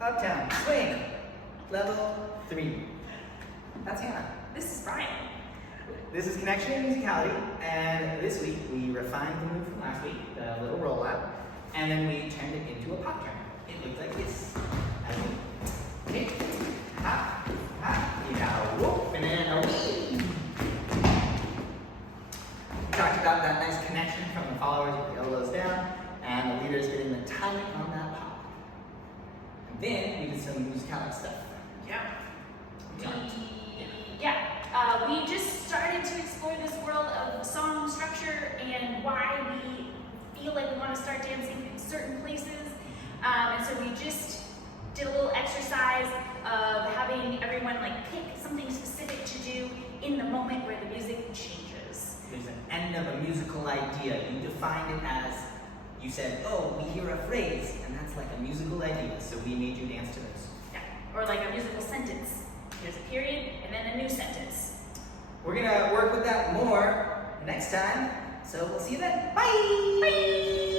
Uptown Swing, level 3. That's Hannah. This is Brian. This is Connection and Musicality, and this week we refined the move from last week, the little rollout, and then we turned it into a pop turn. It looked like this. Kick, hop, hop, yeah, whoop, and then a wee. We talked about that nice connection from the followers with the elbows down, and the leaders getting the timing on that pop. And then we did some musicality stuff. We just started to explore this world of song structure and why we feel like we want to start dancing in certain places. And so we just did a little exercise of having everyone pick something specific to do in the moment where the music changes. There's an end of a musical idea. You defined it as, you said, oh, we hear a phrase, and that's like a musical idea, so we made you dance to those. Yeah, or like a musical sentence. There's a period, and then a new sentence. We're gonna work with that more next time, so we'll see you then. Bye! Bye!